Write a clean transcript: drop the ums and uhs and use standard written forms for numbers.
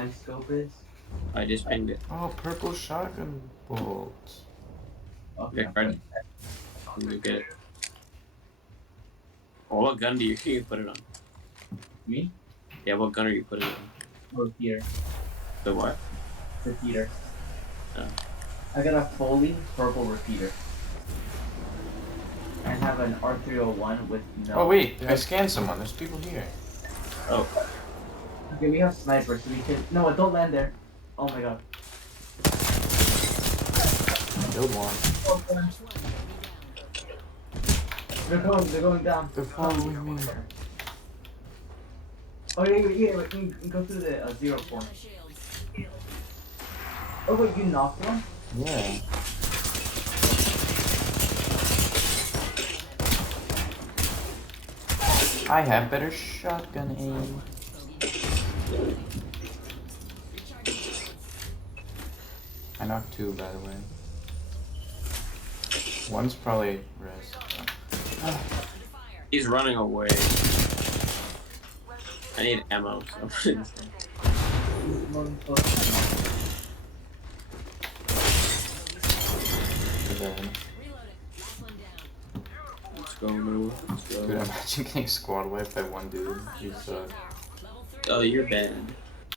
hand scope is? I just pinged it. Oh, purple shotgun bolt. Okay. Okay, ready? You get it. Oh, what gun do you put it on? Me? Yeah, what gun are you putting it on? Repeater. The what? Repeater. Oh. I got a fully purple repeater. And have an R301 with no. Oh wait, I scanned someone. There's people here. Oh. Okay, we have snipers, so we can. No, don't land there. Oh my god. Killed one. They're going down. They're following me. Oh yeah, we can go through the 0 point. Oh wait, you knocked one? Yeah. I have better shotgun aim. I knocked 2, by the way. One's probably res. He's running away. I need ammo, so. Let's go, move. Let's go. Dude, imagine getting squad wiped by one dude. He's Oh, you're banned.